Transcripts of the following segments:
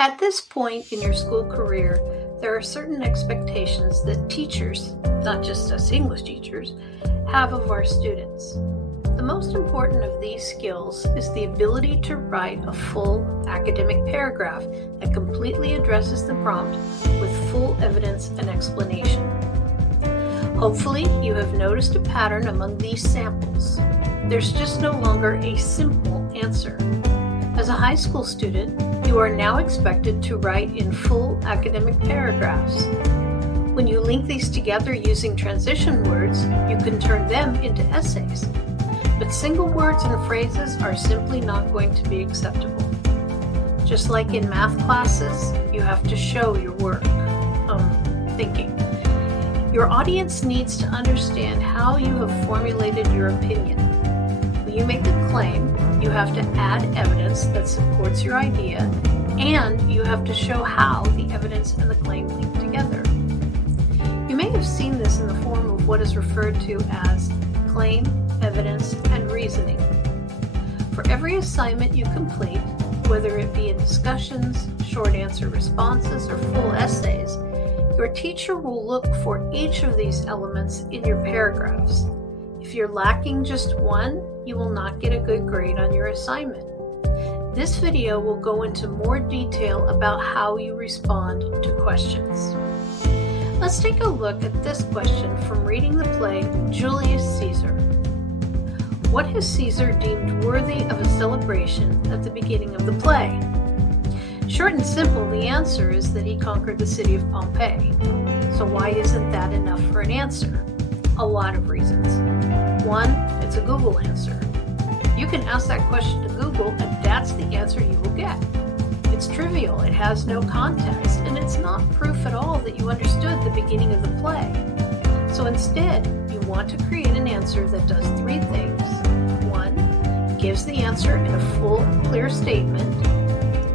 At this point in your school career, there are certain expectations that teachers, not just us English teachers, have of our students. The most important of these skills is the ability to write a full academic paragraph that completely addresses the prompt with full evidence and explanation. Hopefully, you have noticed a pattern among these samples. There's just no longer a simple answer. As a high school student, you are now expected to write in full academic paragraphs. When you link these together using transition words, you can turn them into essays. But single words and phrases are simply not going to be acceptable. Just like in math classes, you have to show your work, thinking. Your audience needs to understand how you have formulated your opinion. When you make a claim, you have to add evidence that supports your idea, and you have to show how the evidence and the claim link together. You may have seen this in the form of what is referred to as claim, evidence, and reasoning. For every assignment you complete, whether it be in discussions, short answer responses, or full essays, your teacher will look for each of these elements in your paragraphs. If you're lacking just one, you will not get a good grade on your assignment. This video will go into more detail about how you respond to questions. Let's take a look at this question from reading the play Julius Caesar. What has Caesar deemed worthy of a celebration at the beginning of the play? Short and simple, the answer is that he conquered the city of Pompeii. So why isn't that enough for an answer? A lot of reasons. One, it's a Google answer. You can ask that question to Google and that's the answer you will get. It's trivial, it has no context, and it's not proof at all that you understood the beginning of the play. So instead, you want to create an answer that does three things. One, gives the answer in a full, clear statement.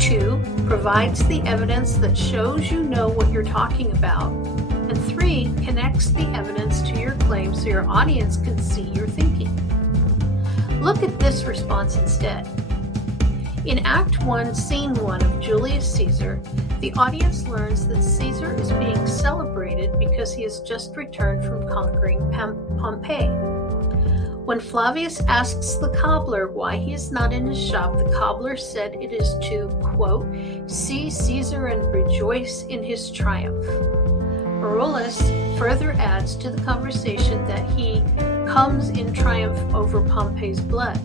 Two, provides the evidence that shows you know what you're talking about. And three, connects the evidence to your claim so your audience can see your thinking. Look at this response instead. In Act 1, Scene 1 of Julius Caesar, the audience learns that Caesar is being celebrated because he has just returned from conquering Pompeii. When Flavius asks the cobbler why he is not in his shop, the cobbler said it is to, quote, see Caesar and rejoice in his triumph. Marulus further adds to the conversation that he comes in triumph over Pompey's blood.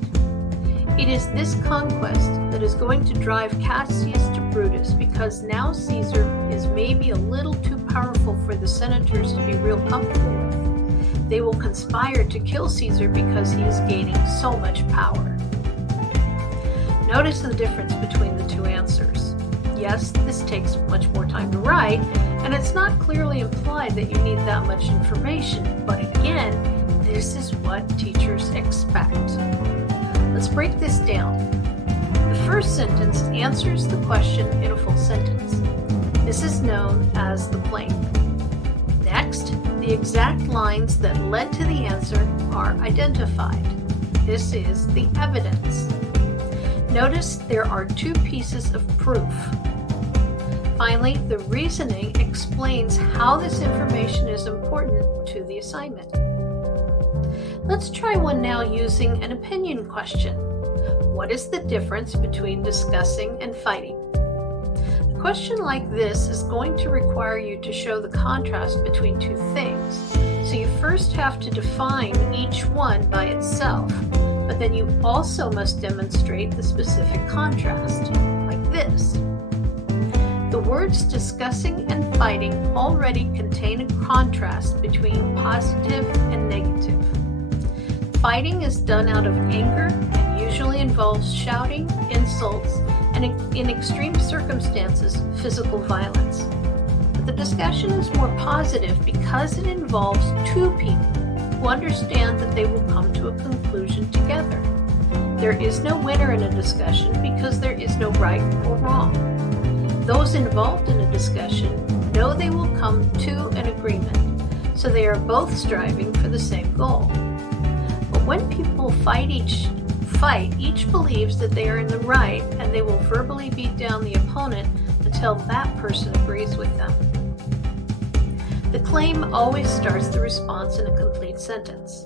It is this conquest that is going to drive Cassius to Brutus because now Caesar is maybe a little too powerful for the senators to be real comfortable with. They will conspire to kill Caesar because he is gaining so much power. Notice the difference between the two answers. Yes, this takes much more time to write, and it's not clearly implied that you need that much information, but again, this is what teachers expect. Let's break this down. The first sentence answers the question in a full sentence. This is known as the claim. Next, the exact lines that led to the answer are identified. This is the evidence. Notice there are two pieces of proof. Finally, the reasoning explains how this information is important to the assignment. Let's try one now using an opinion question. What is the difference between discussing and fighting? A question like this is going to require you to show the contrast between two things. So you first have to define each one by itself, but then you also must demonstrate the specific contrast, like this. The words discussing and fighting already contain a contrast between positive and negative. Fighting is done out of anger and usually involves shouting, insults, and in extreme circumstances, physical violence. But the discussion is more positive because it involves two people who understand that they will come to a conclusion together. There is no winner in a discussion because there is no right or wrong. Those involved in a discussion know they will come to an agreement, so they are both striving for the same goal. But when people fight, each believes that they are in the right and they will verbally beat down the opponent until that person agrees with them. The claim always starts the response in a complete sentence.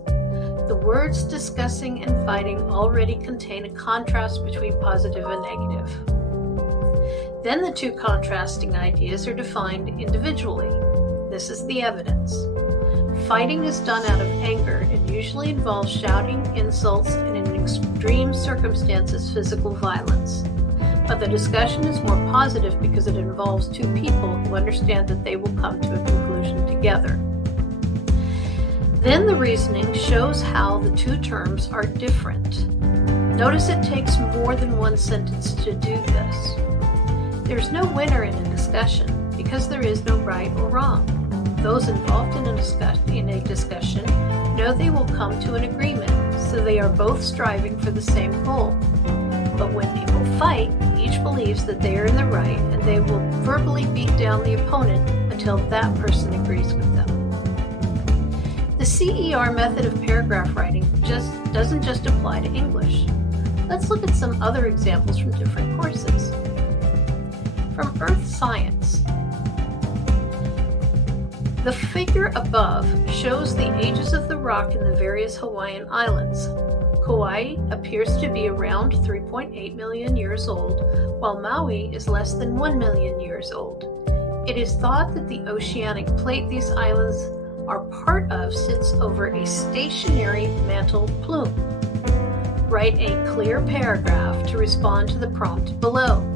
The words discussing and fighting already contain a contrast between positive and negative. Then the two contrasting ideas are defined individually. This is the evidence. Fighting is done out of anger and usually involves shouting, insults, and in extreme circumstances, physical violence. But the discussion is more positive because it involves two people who understand that they will come to a conclusion together. Then the reasoning shows how the two terms are different. Notice it takes more than one sentence to do this. There's no winner in a discussion because there is no right or wrong. Those involved in a discussion know they will come to an agreement, so they are both striving for the same goal. But when people fight, each believes that they are in the right, and they will verbally beat down the opponent until that person agrees with them. The CER method of paragraph writing doesn't just apply to English. Let's look at some other examples from different courses. From Earth Science, the figure above shows the ages of the rock in the various Hawaiian islands. Kauai appears to be around 3.8 million years old, while Maui is less than 1 million years old. It is thought that the oceanic plate these islands are part of sits over a stationary mantle plume. Write a clear paragraph to respond to the prompt below.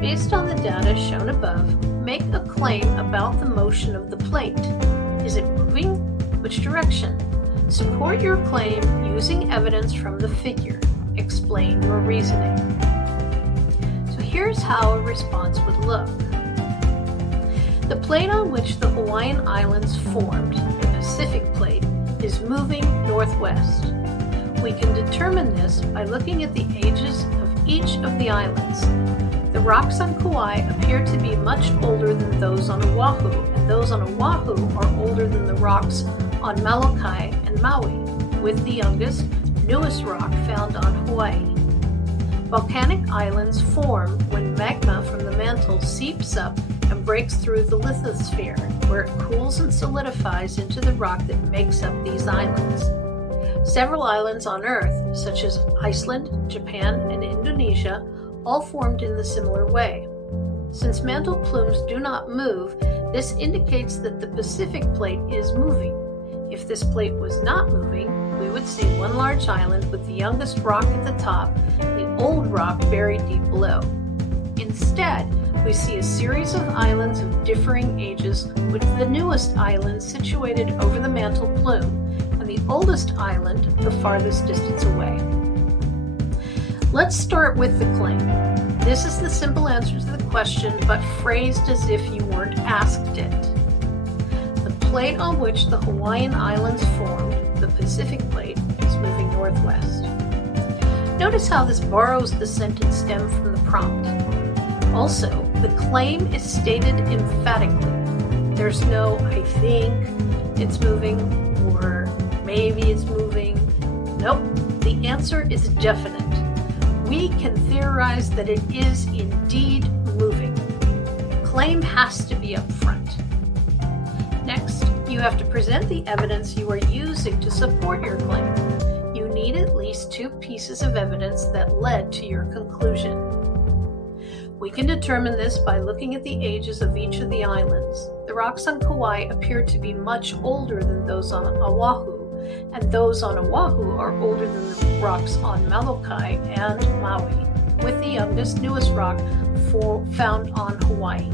Based on the data shown above, make a claim about the motion of the plate. Is it moving? Which direction? Support your claim using evidence from the figure. Explain your reasoning. So here's how a response would look. The plate on which the Hawaiian Islands formed, the Pacific Plate, is moving northwest. We can determine this by looking at the ages of each of the islands. The rocks on Kauai appear to be much older than those on Oahu, and those on Oahu are older than the rocks on Molokai and Maui, with the youngest, newest rock found on Hawaii. Volcanic islands form when magma from the mantle seeps up and breaks through the lithosphere, where it cools and solidifies into the rock that makes up these islands. Several islands on Earth, such as Iceland, Japan, and Indonesia, all formed in the similar way. Since mantle plumes do not move, this indicates that the Pacific Plate is moving. If this plate was not moving, we would see one large island with the youngest rock at the top, the old rock buried deep below. Instead, we see a series of islands of differing ages, with the newest island situated over the mantle plume, and the oldest island the farthest distance away. Let's start with the claim. This is the simple answer to the question, but phrased as if you weren't asked it. The plate on which the Hawaiian Islands formed, the Pacific Plate, is moving northwest. Notice how this borrows the sentence stem from the prompt. Also, the claim is stated emphatically. There's no I think it's moving or maybe it's moving. Nope, the answer is definite. We can theorize that it is indeed moving. The claim has to be upfront. Next, you have to present the evidence you are using to support your claim. You need at least two pieces of evidence that led to your conclusion. We can determine this by looking at the ages of each of the islands. The rocks on Kauai appear to be much older than those on Oahu, and those on Oahu are older than the rocks on Molokai and Maui, with the youngest, newest rock found on Hawaii.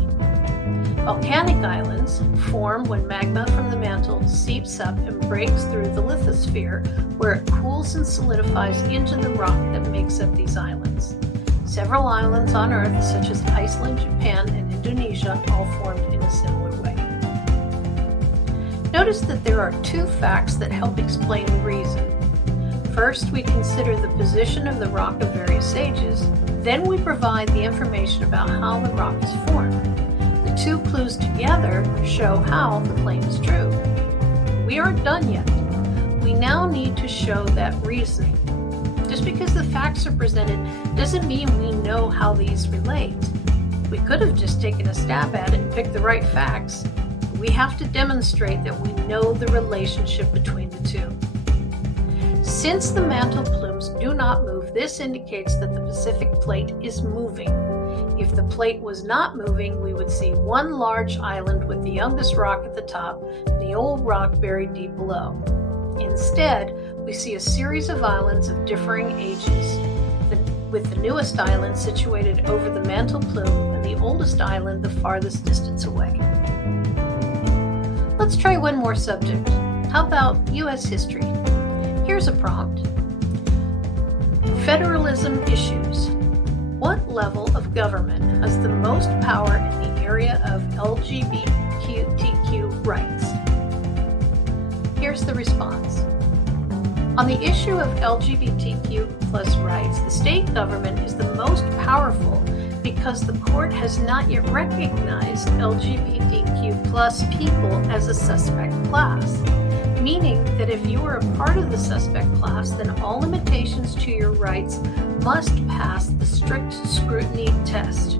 Volcanic islands form when magma from the mantle seeps up and breaks through the lithosphere, where it cools and solidifies into the rock that makes up these islands. Several islands on Earth, such as Iceland, Japan, and Indonesia, all formed in a similar way. Notice that there are two facts that help explain the reason. First, we consider the position of the rock of various ages. Then we provide the information about how the rock is formed. The two clues together show how the claim is true. We aren't done yet. We now need to show that reasoning. Just because the facts are presented doesn't mean we know how these relate. We could have just taken a stab at it and picked the right facts. We have to demonstrate that we know the relationship between the two. Since the mantle plumes do not move, this indicates that the Pacific plate is moving. If the plate was not moving, we would see one large island with the youngest rock at the top and the old rock buried deep below. Instead, we see a series of islands of differing ages, with the newest island situated over the mantle plume and the oldest island the farthest distance away. Let's try one more subject. How about U.S. history? Here's a prompt. Federalism issues. What level of government has the most power in the area of LGBTQ rights? Here's the response. On the issue of LGBTQ plus rights, the state government is the most powerful because the court has not yet recognized LGBTQ plus people as a suspect class, meaning that if you are a part of the suspect class, then all limitations to your rights must pass the strict scrutiny test.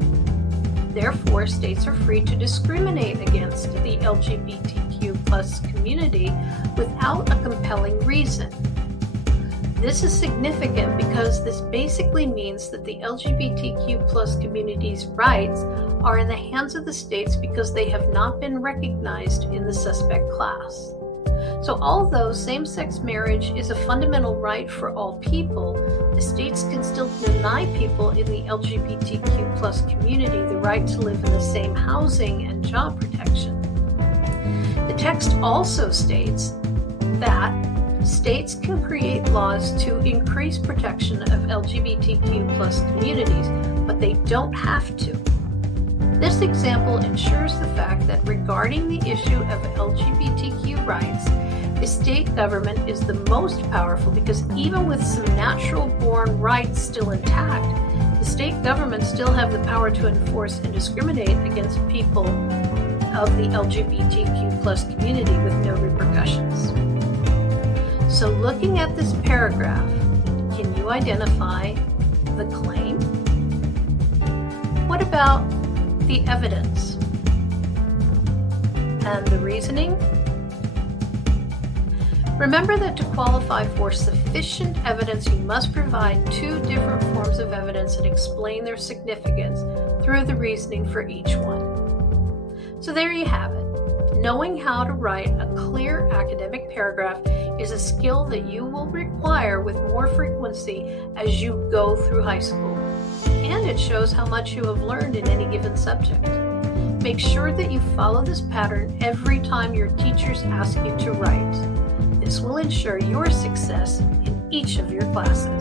Therefore, states are free to discriminate against the LGBTQ plus community without a compelling reason. This is significant because this basically means that the LGBTQ plus community's rights are in the hands of the states because they have not been recognized in the suspect class. So although same-sex marriage is a fundamental right for all people, the states can still deny people in the LGBTQ plus community the right to live in the same housing and job protection. The text also states that states can create laws to increase protection of LGBTQ plus communities, but they don't have to. This example ensures the fact that regarding the issue of LGBTQ rights, the state government is the most powerful because even with some natural-born rights still intact, the state government still have the power to enforce and discriminate against people of the LGBTQ plus community with no repercussions. So looking at this paragraph, can you identify the claim? What about the evidence and the reasoning? Remember that to qualify for sufficient evidence, you must provide two different forms of evidence and explain their significance through the reasoning for each one. So there you have it. Knowing how to write a clear academic paragraph is a skill that you will require with more frequency as you go through high school. And it shows how much you have learned in any given subject. Make sure that you follow this pattern every time your teachers ask you to write. This will ensure your success in each of your classes.